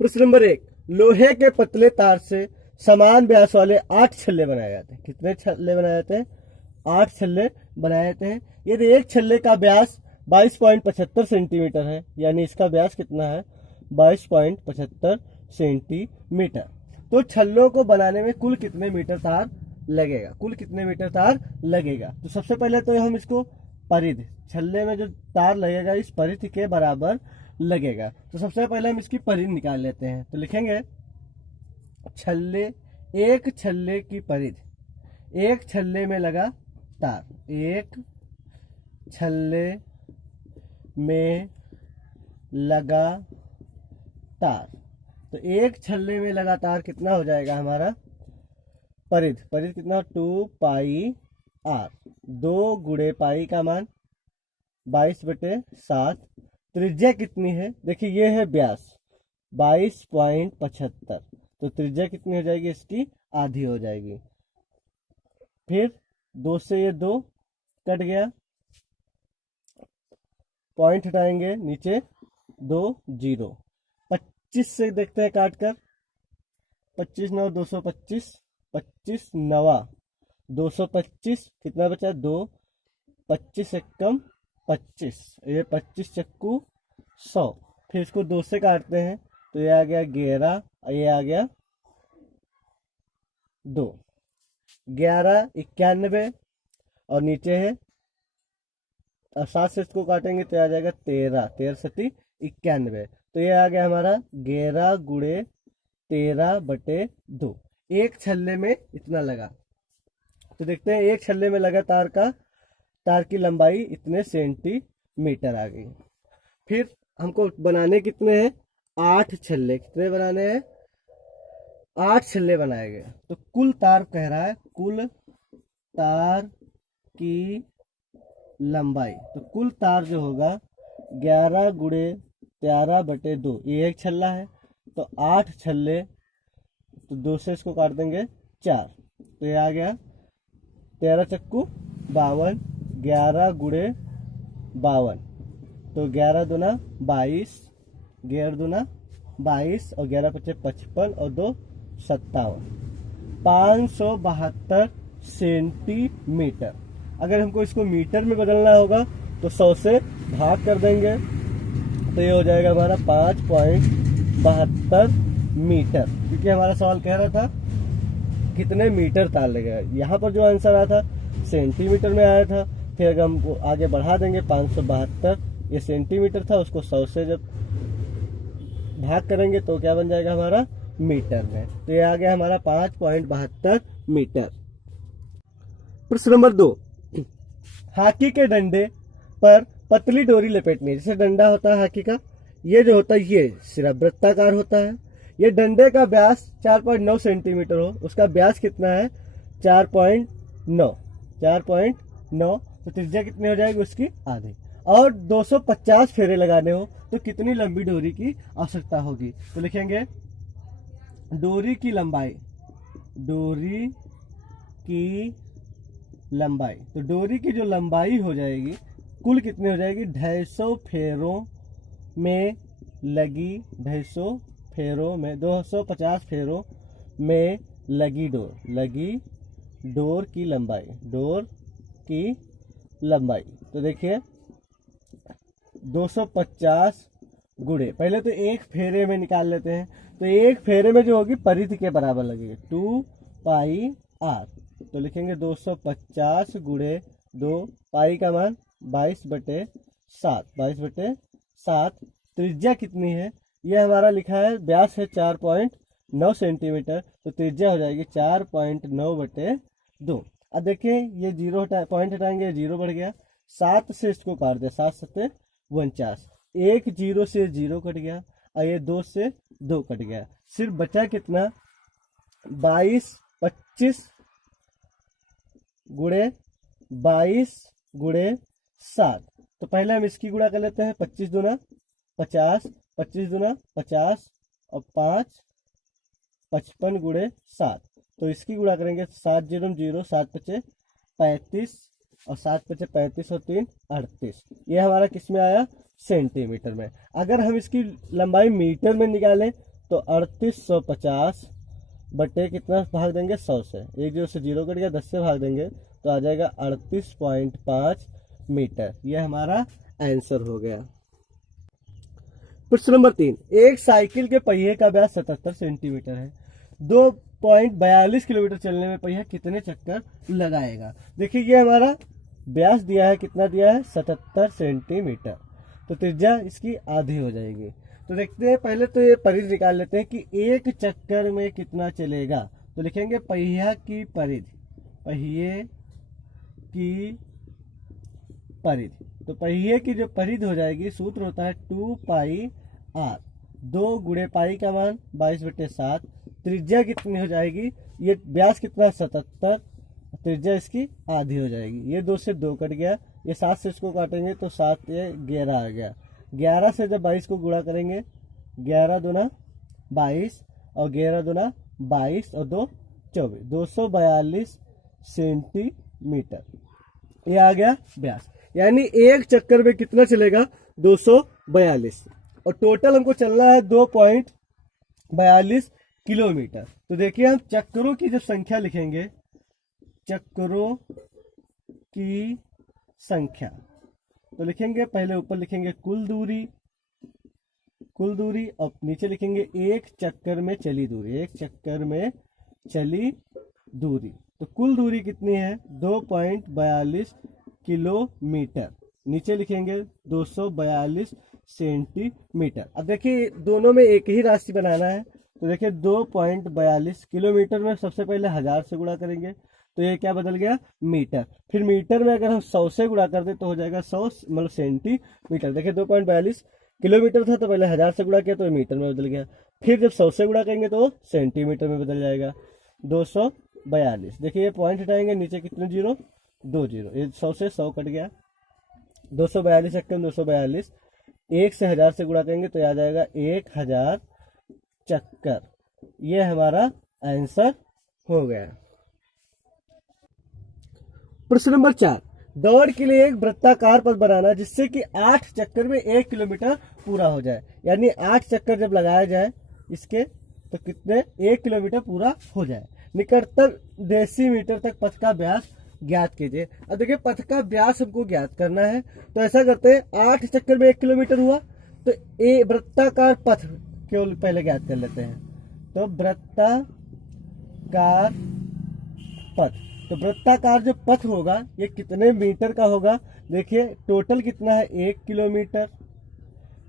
प्रश्न नंबर 1, लोहे के पतले तार से समान व्यास वाले 8 छल्ले बनाए जाते हैं। कितने छल्ले बनाए जाते हैं? 8 छल्ले बनाए जाते हैं। यदि एक छल्ले का व्यास 22.75 सेंटीमीटर है, यानी इसका व्यास कितना है? 22.75 सेंटीमीटर। तो छल्लों को बनाने में कुल कितने मीटर तार लगेगा? कुल कितने मीटर तार लगेगा? तो सबसे पहले तो हम इसको परिधि, छल्ले में जो तार लगेगा इस परिधि के बराबर लगेगा। तो सबसे पहले हम इसकी परिधि निकाल लेते हैं। तो लिखेंगे छल्ले, एक छल्ले की परिधि, एक छल्ले में लगा तार, एक छल्ले में लगा तार। तो एक छल्ले में लगा तार कितना हो जाएगा हमारा? परिधि, परिधि कितना? 2πr, 2 गुणे पाई का मान 22/7। त्रिज्या कितनी है? देखिए ये है व्यास 22.75, तो त्रिज्या कितनी हो जाएगी? इसकी आधी हो जाएगी। फिर 2 से ये 2 कट गया, पॉइंट हटाएंगे, नीचे 2 0। 25 से देखते हैं काट कर, 25 9 225, 25 9 225, कितना बचा? 2, 25 एक कम 25, ये 25 चक्कू 100। फिर इसको 2 से काटते हैं, तो ये आ गया 11, ये आ गया 2, 11 91, और नीचे है 7 से इसको काटेंगे तो आ जाएगा 13, 13 सती 91। तो ये आ गया हमारा 11 गुणे 13/2। एक छल्ले में इतना लगा। तो देखते हैं एक छल्ले में लगा तार की लंबाई इतने सेंटीमीटर आ गई। फिर हमको बनाने कितने हैं? 8 छल्ले। कितने बनाने हैं? 8 छल्ले बनाए गए। तो कुल तार कह रहा है, कुल तार की लंबाई, तो कुल तार जो होगा 11 गुणे 13/2। ये एक छल्ला है, तो 8 छल्ले, तो 2 से इसको काट देंगे 4, तो ये आ गया 13 चक्कू 52, 11 गुणे 52, तो 11 दूना 22, 11 दूना 22, और 11 पचे 55, और 2 57, 572 सेंटीमीटर। अगर हमको इसको मीटर में बदलना होगा तो 100 से भाग कर देंगे, तो ये हो जाएगा हमारा 5.72 मीटर। क्योंकि हमारा सवाल कह रहा था कितने मीटर तार लगेगा, यहाँ पर जो आंसर आया था सेंटीमीटर में आया था। फिर अगर हमको आगे बढ़ा देंगे 572, ये सेंटीमीटर था, उसको 100 से जब भाग करेंगे तो क्या बन जाएगा हमारा? मीटर में। तो ये आ गया हमारा 5.72 मीटर। प्रश्न नंबर 2, हॉकी के डंडे पर पतली डोरी लपेटनी है। जैसे डंडा होता है हॉकी का, ये जो होता है ये सिर्फ वृत्ताकार होता है। ये डंडे का व्यास 4.9 सेंटीमीटर हो, उसका व्यास कितना है? 4.9, 4.9। तो त्रिज्या कितनी हो जाएगी उसकी? आधी। और 250 फेरे लगाने हो तो कितनी लंबी डोरी की आवश्यकता होगी? तो लिखेंगे डोरी की लंबाई, डोरी की लंबाई, तो डोरी की जो लंबाई हो जाएगी कुल कितनी हो जाएगी? 250 फेरों में लगी, 250 फेरों में, 250 फेरों में लगी डोर की लंबाई, डोर की लंबाई। तो देखिए 250 गुणे, पहले तो एक फेरे में निकाल लेते हैं, तो एक फेरे में जो होगी परिधि के बराबर लगेगी 2πr। तो लिखेंगे 250 गुणे 2, पाई का मान 22/7, 22/7। त्रिज्या कितनी है? ये हमारा लिखा है व्यास है 4.9 सेंटीमीटर, तो त्रिज्या हो जाएगी 4.9/2। अब देखिए ये जीरो पॉइंट हटाएंगे, जीरो बढ़ गया, 7 से इसको काट दिया, 7 7 49, एक जीरो से जीरो कट गया, और ये 2 से 2 कट गया, सिर्फ बचा कितना? 22 25 गुणे 22 गुणे 7। तो पहले हम इसकी गुणा कर लेते हैं, 25 दूना 50, 25 दूना 50, और 5 55 गुणे 7। तो इसकी गुणा करेंगे 7 0 0, 7 पचे 35, और 7 पचे 35 और 3 38। ये हमारा किस में आया? सेंटीमीटर में। अगर हम इसकी लंबाई मीटर में निकालें तो 3850 बटे कितना भाग देंगे 100 से, एक जो से 0 कट गया, 10 से भाग देंगे तो आ जाएगा 38.5 मीटर। यह हमारा आंसर हो गया। प्रश्न नंबर 3, एक साइकिल के पहिए का व्यास 77 सेंटीमीटर है, 2.42 किलोमीटर चलने में पहिया कितने चक्कर लगाएगा। देखिए ये हमारा व्यास दिया है, कितना दिया है 77 सेंटीमीटर, तो त्रिज्या इसकी आधी हो जाएगी। तो देखते हैं, पहले तो ये परिधि निकाल लेते हैं कि एक चक्कर में कितना चलेगा। तो लिखेंगे पहिया की परिधि, पहिए की परिधि, तो पहिए की जो परिधि हो जाएगी, सूत्र होता है 2 पाई आर, 2 गुणे पाई का मान 22/7, त्रिज्या कितनी हो जाएगी, ये व्यास कितना 77, त्रिज्या इसकी आधी हो जाएगी। ये 2 से 2 कट गया, ये 7 से इसको काटेंगे तो 7 ये 11 आ गया, 11 से जब 22 को गुणा करेंगे, 11 दूना 22 और 11 दूना 22 और 2 24, 242 सेंटीमीटर ये आ गया व्यास। यानी एक चक्कर में कितना चलेगा 242, और टोटल हमको चलना है 2.42 किलोमीटर। तो देखिए हम चक्करों की जब संख्या लिखेंगे, चक्करों की संख्या, तो लिखेंगे पहले ऊपर लिखेंगे कुल दूरी, और नीचे लिखेंगे एक चक्कर में चली दूरी, एक चक्कर में चली दूरी। तो कुल दूरी कितनी है 2.42 किलोमीटर, नीचे लिखेंगे 242 सेंटीमीटर। अब देखिए दोनों में एक ही राशि बनाना है, तो देखिए 2.42 किलोमीटर में सबसे पहले 1000 से गुणा करेंगे तो ये क्या बदल गया मीटर, फिर मीटर में अगर हम 100 से गुणा कर दे तो हो जाएगा 100 मतलब सेंटीमीटर। देखिए 2.42 किलोमीटर था तो पहले 1000 से गुणा किया तो ये मीटर में बदल गया, फिर जब 100 से गुणा करेंगे तो सेंटीमीटर में बदल जाएगा 242। देखिए ये पॉइंट हटाएंगे, नीचे कितने जीरो 2 जीरो, ये 100 से 100 कट गया, 242 चक्कर 242, 1 से 1000 से गुणा करेंगे तो आ जाएगा 1000 चक्कर। ये हमारा आंसर हो गया। प्रश्न नंबर 4, दौड़ के लिए एक वृत्ताकार पथ बनाना जिससे कि 8 चक्कर में 1 किलोमीटर पूरा हो जाए। यानी 8 चक्कर जब लगाया जाए इसके तो कितने 1 किलोमीटर पूरा हो जाए। निकटतम डेसीमीटर तक पथ का व्यास ज्ञात कीजिए। अब देखिए पथ का व्यास हमको ज्ञात करना है, तो ऐसा करते हैं 8 चक्कर में 1 किलोमीटर हुआ तो ए वृत्ताकार पथ केवल पहले ज्ञात कर लेते हैं। तो वृत्ताकार पथ, तो वृत्ताकार जो पथ होगा ये कितने मीटर का होगा। देखिए टोटल कितना है 1 किलोमीटर,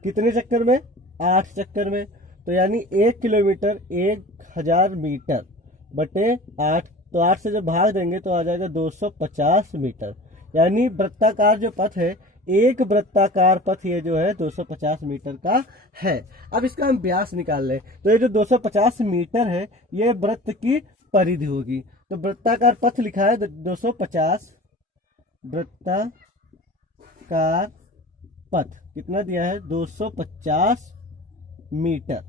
कितने चक्कर में 8 चक्कर में, तो यानी 1 किलोमीटर 1000 मीटर बटे 8, तो 8 से जब भाग देंगे तो आ जाएगा 250 मीटर। यानी वृत्ताकार जो पथ है, एक वृत्ताकार पथ ये जो है 250 मीटर का है। अब इसका हम व्यास निकाल लें, तो ये जो 250 मीटर है ये वृत्त की परिधि होगी। तो वृत्ताकार पथ लिखा है 250, वृत्ताकार पथ कितना दिया है 250 मीटर।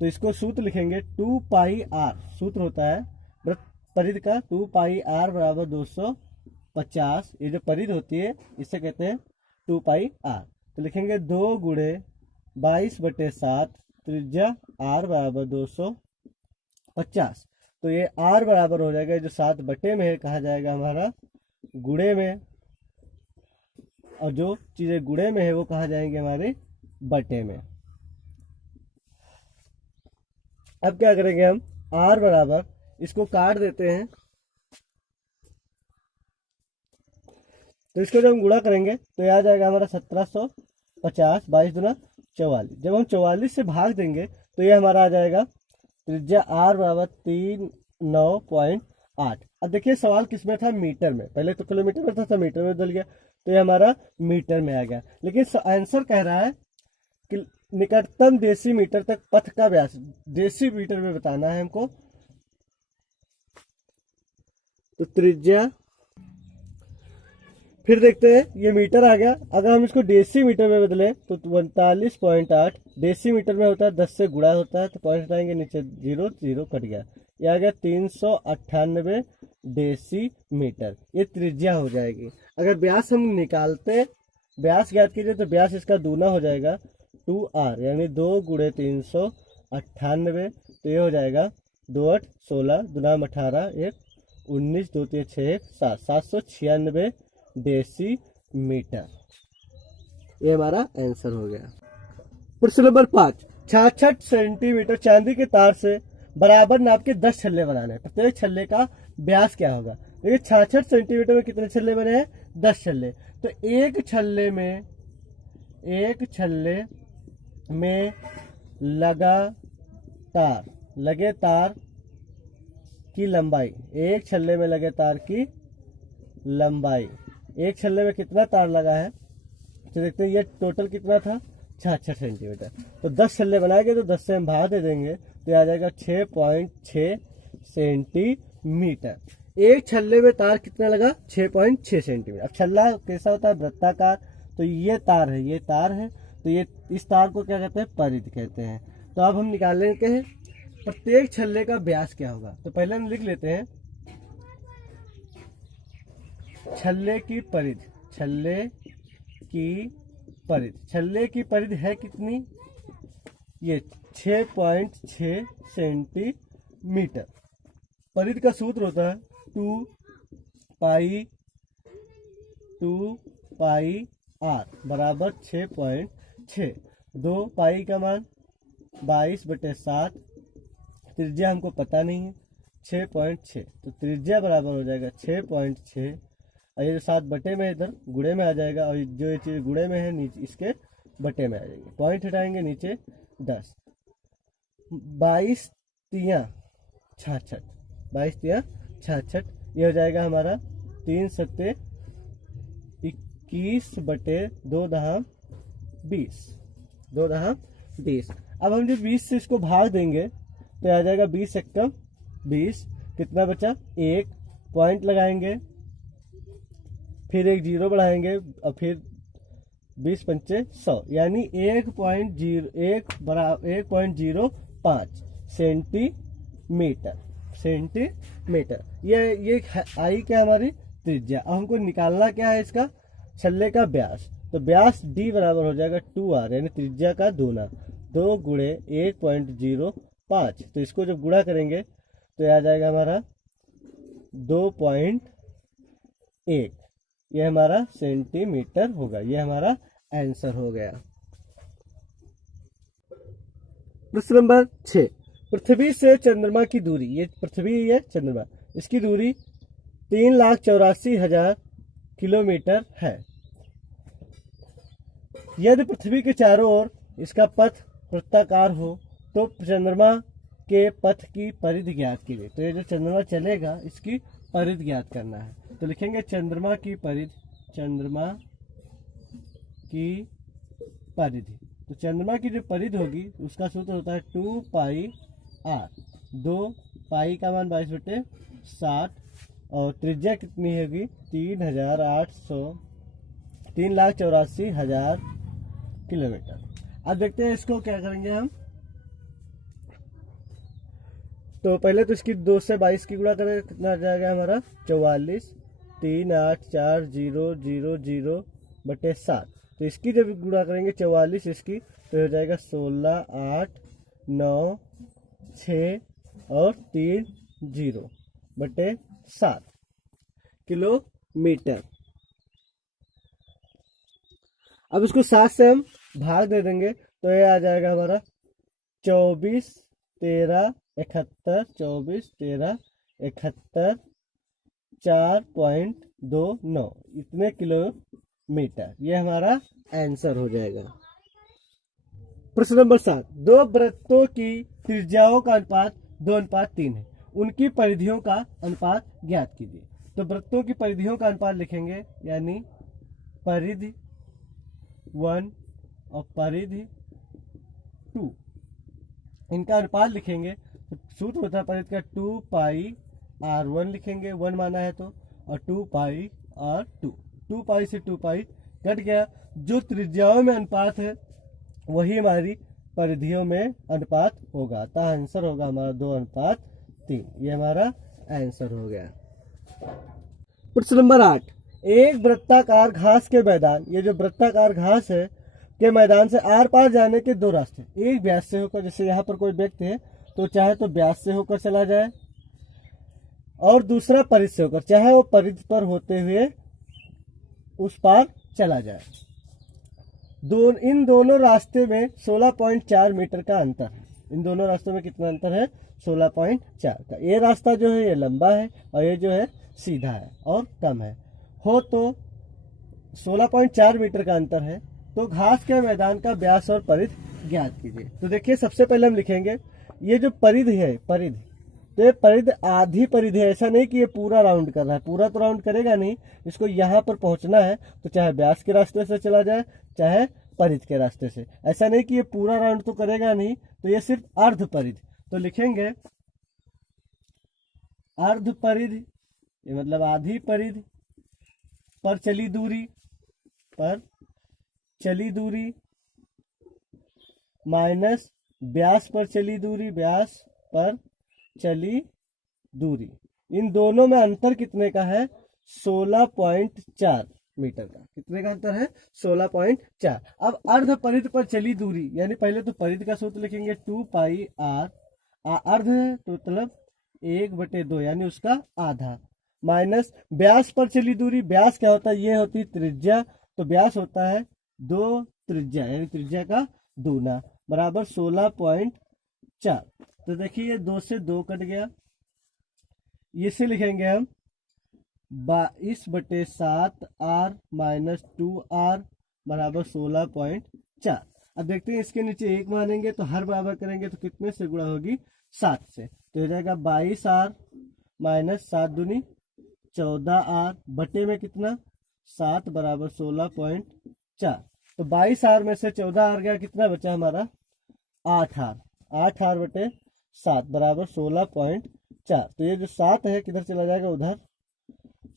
तो इसको सूत्र लिखेंगे 2 पाई आर, सूत्र होता है वृत्त परिधि का 2 पाई आर बराबर 250, ये जो परिधि होती है इसे कहते हैं 2 पाई आर। तो लिखेंगे 2 गुणे 22/7, त्रिज्या आर बराबर 250, तो ये आर बराबर हो जाएगा जो 7 बटे में है कहा जाएगा हमारा गुणे में, और जो चीजें गुणे में है वो कहा जाएंगे हमारे बटे में। अब क्या करेंगे हम आर बराबर, इसको काट देते हैं, तो इसको जब हम गुणा करेंगे तो यह आ जाएगा हमारा 1750, 22 दूना 44। जब हम 44 से भाग देंगे तो ये हमारा आ जाएगा त्रिज्या आर बराबर 39.8। अब देखिए सवाल किसमें था मीटर में, पहले तो किलोमीटर में था मीटर में बदल गया, तो ये हमारा मीटर में आ गया। लेकिन आंसर कह रहा है कि निकटतम डेसीमीटर तक पथ का व्यास डेसीमीटर में बताना है हमको। तो त्रिज्या, फिर देखते हैं ये मीटर आ गया, अगर हम इसको डेसीमीटर में बदले तो 39.8 डेसीमीटर में होता है, 10 से गुणा होता है, तो पॉइंट हटाएंगे नीचे 0 0 कट गया, ये आ गया 398 डेसीमीटर, ये त्रिज्या हो जाएगी। अगर व्यास हम निकालते, व्यास ज्ञात कीजिए, तो व्यास इसका दूना हो जाएगा 2r, यानी 2 गुणे 300 98, तो ये हो जाएगा 2 8 16, 2 9 18, 1 19, 2 3 6 7, 796 डेसीमीटर। ये हमारा आंसर हो गया। प्रश्न नंबर 5, 66 सेंटीमीटर चांदी के तार से बराबर नाप के 10 छल्ले बनाने हैं। प्रत्येक छल्ले का व्यास क्या होगा? देखिए 66 सेंटीमीटर में कितने छल्ले बने हैं? 10 छल्ले। तो एक छल्ले में लगे तार की लंबाई, एक छल्ले में लगे तार की लंबाई, एक छल्ले में कितना तार लगा है? तो देखते हैं ये टोटल कितना था? 66 सेंटीमीटर। तो 10 छल्ले बनाएंगे तो 10 से हम भाग दे देंगे, तो आ जाएगा 6.6 सेंटीमीटर। एक छल्ले में तार कितना लगा? 6.6 सेंटीमीटर। अब छल्ला कैसा होता है? वृत्ताकार। तो ये तार है, तो ये इस तार को क्या कहते हैं? परिधि कहते हैं। तो अब हम निकालने के हैं प्रत्येक छल्ले का व्यास क्या होगा। तो पहले हम लिख लेते हैं छल्ले की परिधि। छल्ले की परिधि है कितनी? ये 6.6 सेंटीमीटर। परिधि का सूत्र होता है 2 पाई r बराबर 6.6। 2 पाई का मान 22/7, त्रिज्या हमको पता नहीं है 6.6, तो त्रिज्या बराबर हो जाएगा 6.6। और ये जो 7 बटे में इधर गुणे में आ जाएगा, और जो ये चीज़ गुणे में है नीचे इसके बटे में आ जाएगी। पॉइंट हटाएंगे नीचे 10, 22 तियाँ 66, 22 तियाँ 66। ये हो जाएगा हमारा 3 सत्ते 21 बटे 2 दहाम 20। अब हम जो 20 से इसको भाग देंगे तो आ जाएगा 20 एकम 20। कितना बचा? 1 पॉइंट लगाएंगे, फिर एक जीरो बढ़ाएंगे, और फिर 20 पंचे 100, यानी 1.05 सेंटीमीटर। ये आई क्या? हमारी त्रिज्या। अब हमको निकालना क्या है? इसका छल्ले का व्यास। तो व्यास d बराबर हो जाएगा 2r, यानी त्रिज्या का दूना। 2 गुणे 1.05, तो इसको जब गुणा करेंगे तो आ जाएगा हमारा 2.1, ये हमारा सेंटीमीटर होगा। ये हमारा आंसर हो गया। प्रश्न नंबर 6, पृथ्वी से चंद्रमा की दूरी, ये पृथ्वी है चंद्रमा, इसकी दूरी 3,84,000 किलोमीटर है। यदि पृथ्वी के चारों ओर इसका पथ वृत्ताकार हो तो चंद्रमा के पथ की परिधि ज्ञात कीजिए। तो ये जो चंद्रमा चलेगा इसकी परिधि ज्ञात करना है। तो लिखेंगे चंद्रमा की परिधि। तो चंद्रमा की जो परिधि होगी उसका सूत्र होता है 2 पाई r। 2 पाई का मान 22/60, और त्रिज्या कितनी होगी? 3,84,000 किलोमीटर। अब देखते हैं इसको क्या करेंगे हम। तो पहले तो इसकी 2 से 22 की गुणा करें, कितना आ जाएगा हमारा? 44। 3,84,000/7। तो इसकी जब गुणा करेंगे 44 इसकी, तो हो जाएगा 16, 8, 9, 6 और 3 0/7 किलोमीटर। अब इसको 7 से हम भाग दे देंगे तो ये आ जाएगा हमारा 24, 13, 71, 24, 13, 71, 4.29 इतने किलोमीटर। ये हमारा आंसर हो जाएगा। प्रश्न नंबर 7, 2 वृत्तों की त्रिज्याओं का अनुपात 2:3 है, उनकी परिधियों का अनुपात ज्ञात कीजिए। तो वृत्तों की परिधियों का अनुपात लिखेंगे, यानी परिधि 1 और परिधि 2, इनका अनुपात लिखेंगे। तो सूत्र होता है परिधि का 2 पाई r1 लिखेंगे, 1 माना है तो, और 2 पाई r2। 2 पाई से 2 पाई कट गया। जो त्रिज्याओं में अनुपात है वही हमारी परिधियों में अनुपात होगा। अतः आंसर होगा हमारा 2:3। ये हमारा आंसर हो गया। प्रश्न नंबर 8, एक वृत्ताकार घास के मैदान, ये जो वृत्ताकार घास है के मैदान से आर पार जाने के दो रास्ते, एक व्यास से होकर, जैसे यहाँ पर कोई व्यक्ति है तो चाहे तो व्यास से होकर चला जाए और दूसरा परिध से होकर, चाहे वो परिध पर होते हुए उस पार चला जाए। इन दोनों रास्ते में 16.4 मीटर का अंतर है। इन दोनों रास्तों में कितना अंतर है? 16.4 का। ये रास्ता जो है ये लंबा है और ये जो है सीधा है और कम है। हो तो 16.4 मीटर का अंतर है, तो घास के मैदान का व्यास और परिध ज्ञात कीजिए। तो देखिए सबसे पहले हम लिखेंगे ये जो परिध है, परिध, तो ये परिध आधी परिध है। ऐसा नहीं कि ये पूरा राउंड कर रहा है, पूरा तो राउंड करेगा नहीं। इसको यहाँ पर पहुंचना है तो चाहे व्यास के रास्ते से चला जाए चाहे परिध के रास्ते से। ऐसा नहीं कि ये पूरा राउंड तो करेगा नहीं, तो ये सिर्फ अर्ध परिध। तो लिखेंगे अर्ध परिध, ये मतलब आधी परिध पर चली दूरी माइनस व्यास पर चली दूरी, व्यास पर चली दूरी। इन दोनों में अंतर कितने का है? 16.4 मीटर का। कितने का अंतर है? 16.4। अब अर्ध परिध पर चली दूरी, यानी पहले तो परिध का सूत्र लिखेंगे 2 पाई आर, अर्ध है तो मतलब 1/2 यानी उसका आधा, माइनस व्यास पर चली दूरी। व्यास क्या होता है? ये होती है त्रिज्या, तो व्यास होता है 2 त्रिज्या, यानी त्रिज्या का दूना, बराबर 16.4। तो देखिए ये 2 से 2 कट गया, इसे लिखेंगे हम 22/7 आर माइनस 2 आर बराबर 16.4। अब देखते हैं इसके नीचे 1 मानेंगे तो हर बराबर करेंगे तो कितने से गुणा होगी? 7 से। तो हो जाएगा 22 आर माइनस 7 दूनी 14 आर बटे में कितना? 7 बराबर 16.4। तो 22 आर में से 14 आर गया, कितना बचा हमारा? 8 आर। 8 आर बटे 7 बराबर 16.4। तो ये जो 7 है किधर चला जाएगा? उधर।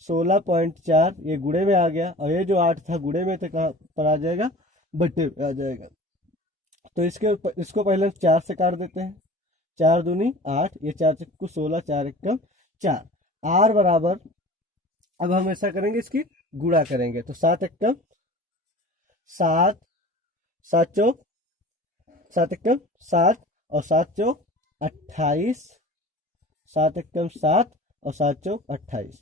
16.4 ये गुणे में आ गया और ये जो 8 था गुणे में तो कहाँ पर आ जाएगा? बटे में आ जाएगा। तो इसको पहले 4 से काट देते हैं। 4 दूनी 8, ये 4 चक्कू 16, 4 एकम 4। आर बराबर, अब हम ऐसा करेंगे इसकी गुणा करेंगे तो 7 एकम 7, 7 चौक 7 एकम 7 और 7 चौक 28, 7 एकम 7 और 7 चौक 28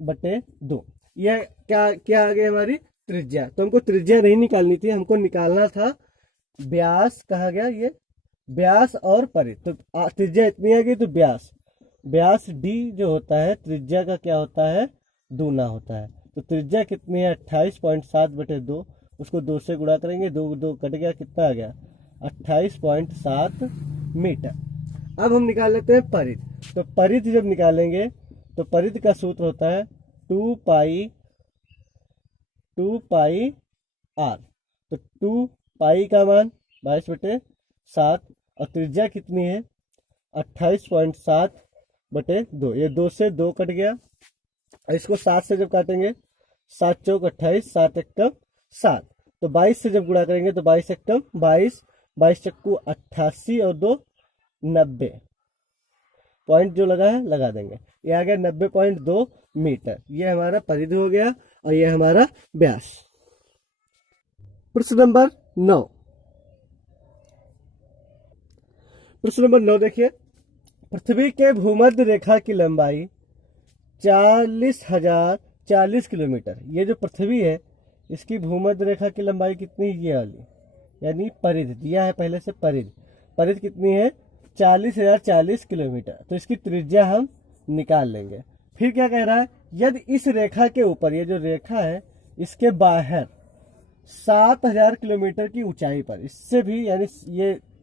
बटे 2। यह क्या आ गई हमारी? त्रिज्या। तो हमको त्रिज्या नहीं निकालनी थी, हमको निकालना था व्यास। कहा गया ये व्यास और परिध। तो त्रिज्या इतनी आ गई, तो व्यास डी जो होता है त्रिज्या का क्या होता है? दूना होता है। तो त्रिज्या कितनी है? 28.7 बटे 2, उसको 2 से गुणा करेंगे, 2 कट गया, कितना आ गया? 28.7 मीटर। अब हम निकाल लेते हैं परिध। तो परिध जब निकालेंगे तो परिध का सूत्र होता है 2 पाई आर। तो 2 पाई का मान 22/7 और त्रिज्या कितनी है? 28.7 बटे 2। ये 2 से 2 कट गया और इसको 7 से जब काटेंगे 7 चौक 28, 7 एकम 7। तो 22 से जब गुणा करेंगे तो 22 एकम 22, 22 चक्कू 88 और 2 90। पॉइंट जो लगा है लगा देंगे, ये आ गया 90.2 मीटर। ये हमारा परिधि हो गया और ये हमारा व्यास। प्रश्न नंबर 9। प्रश्न नंबर 9 देखिए, पृथ्वी के भूमध्य रेखा की लंबाई 40,040 किलोमीटर। ये जो पृथ्वी है इसकी भूमध्य रेखा की लंबाई कितनी? ये वाली, यानी परिधि दिया है पहले से। परिधि कितनी है? 40,040 किलोमीटर। तो इसकी त्रिज्या हम निकाल लेंगे। फिर क्या कह रहा है? यदि इस रेखा के ऊपर, ये जो रेखा है इसके बाहर 7,000 किलोमीटर की ऊंचाई पर, इससे भी यानी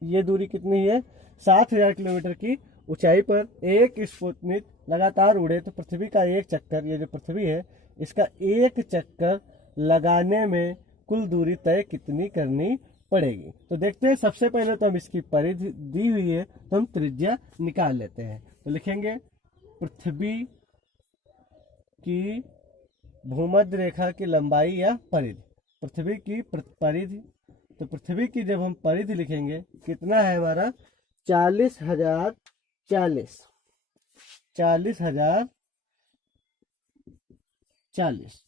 ये दूरी कितनी है? 7,000 किलोमीटर की ऊंचाई पर एक स्पुतनिक लगातार उड़े तो पृथ्वी का एक चक्कर, ये जो पृथ्वी है इसका एक चक्कर लगाने में कुल दूरी तय कितनी करनी पड़ेगी? तो देखते हैं। सबसे पहले तो हम इसकी परिधि दी हुई है तो हम त्रिज्या निकाल लेते हैं। तो लिखेंगे पृथ्वी की भूमध्य रेखा की लंबाई या परिधि, पृथ्वी की परिधि। तो पृथ्वी की जब हम परिधि लिखेंगे कितना है हमारा? 40,040 40,040।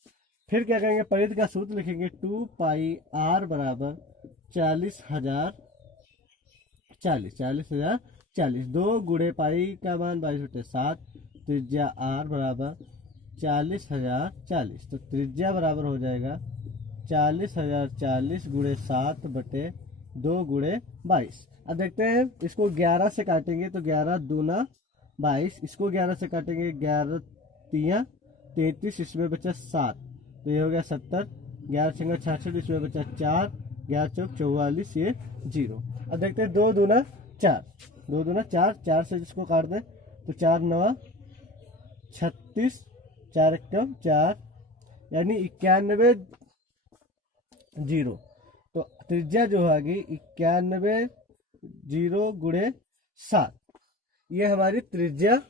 फिर क्या करेंगे, परिधि का सूत्र लिखेंगे 2 पाई r बराबर 40,000 40,000 2 गुणे पाई का मान 22/7, त्रिज्या r बराबर 40,040, तो त्रिज्या बराबर हो जाएगा 40,040 गुणे 7/2 गुणे 22। अब देखते हैं इसको 11 से काटेंगे तो 11 दूना 22, इसको 11 से काटेंगे 11 तिया 33, इसमें बचा 7, तो ये हो गया 70, 11 छंगा 66, इसमें बचा 4, 11 चौक 44, ये 0। अब देखते हैं 2 दूना 4, 2 दूना 4, 4 से जिसको काट दें तो 4 9 36, 4 एकम 4, यानी 91 0। तो त्रिज्या जो आ गई 91 0 गुणे 7, ये हमारी त्रिज्या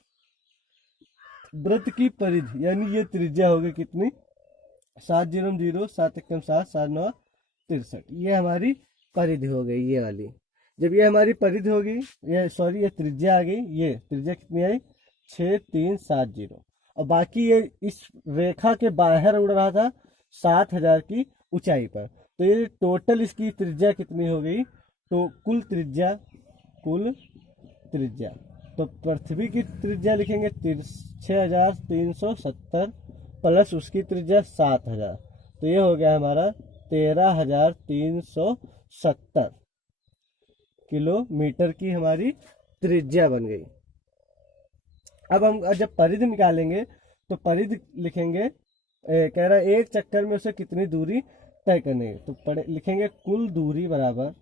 वृत्त की परिधि, यानी ये त्रिज्या हो गई कितनी 7 0 0, 7 एकम 7, 7 9 63, ये हमारी परिधि हो गई ये वाली। जब ये हमारी परिधि होगी, ये सॉरी ये त्रिज्या आ गई, ये त्रिज्या कितनी आई 6370, और बाकी ये इस रेखा के बाहर उड़ रहा था 7000 की ऊंचाई पर, तो ये टोटल इसकी त्रिज्या कितनी हो गई, तो कुल त्रिज्या तो पृथ्वी की त्रिज्या लिखेंगे 6370 प्लस उसकी त्रिज्या 7000, तो ये हो गया हमारा 13,370 किलोमीटर की हमारी त्रिज्या बन गई। अब हम जब परिधि निकालेंगे तो परिधि लिखेंगे, कह रहा है एक चक्कर में उसे कितनी दूरी तय करनी है, तो लिखेंगे कुल दूरी बराबर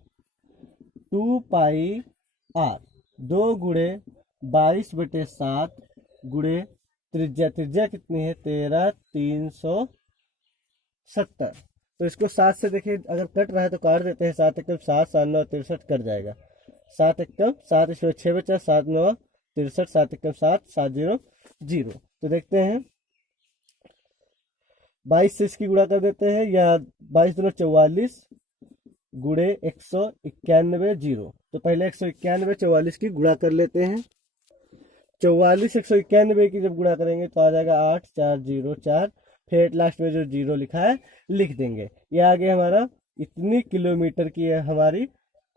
2 पाई r 2 गुणे 22/7 गुणे त्रिज्या कितनी है 13,370, तो इसको 7 से देखिए अगर कट रहा है तो काट देते हैं, 7 एकम 7, 7 9 63 कट जाएगा, 7 एकम 7, इसमें 6 बचा, 7 9 63, 7 एकम 7, 7 0 0, तो देखते हैं 22 से इसकी गुणा कर देते हैं, या 22 दूना 44 गुणे 191 0, तो पहले 191 44 की गुणा कर लेते हैं, 44 191 की जब गुणा करेंगे तो आ जाएगा 8 4 0 4, फिर लास्ट में जो 0 लिखा है लिख देंगे, ये आगे हमारा इतनी किलोमीटर की है हमारी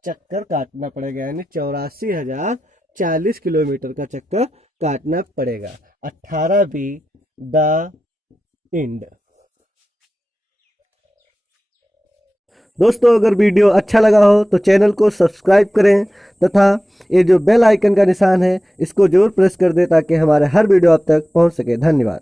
चक्कर काटना पड़ेगा, यानी 84,040 किलोमीटर का चक्कर काटना पड़ेगा। 18 बी द एंड। दोस्तों अगर वीडियो अच्छा लगा हो तो चैनल को सब्सक्राइब करें तथा ये जो बेल आइकन का निशान है इसको जरूर प्रेस कर दें ताकि हमारे हर वीडियो आप तक पहुंच सके। धन्यवाद।